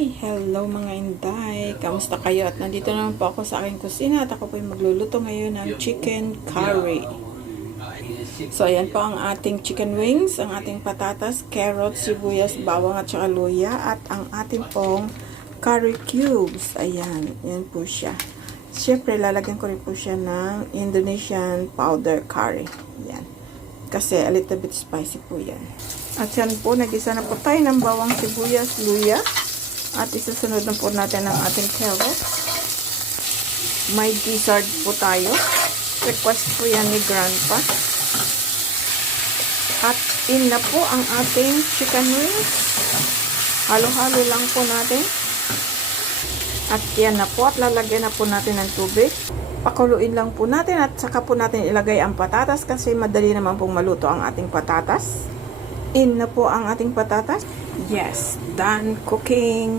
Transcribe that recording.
Hi! Hello mga inday! Kamusta kayo? At nandito naman po ako sa aking kusina at ako po yung magluluto ngayon ng chicken curry. So ayan po ang ating chicken wings, ang ating patatas, carrots, sibuyas, bawang at saka luya at ang ating pong curry cubes. Ayan, yan po siya. Siyempre lalagyan ko rin po siya ng Indonesian powder curry. Yan. Kasi a little bit spicy po yan. At yan po, nag-isa na po tayo ng bawang, sibuyas, luya. At isusunod na po natin ang ating carrots. May gizzard po tayo. Request po yan ni Grandpa. At in na po ang ating chicken wings. Halo-halo lang po natin. At yan na po. At lalagyan na po natin ng tubig. Pakuluin lang po natin at saka po natin ilagay ang patatas kasi madali naman pong maluto ang ating patatas. In na po ang ating patatas. Yes, done cooking.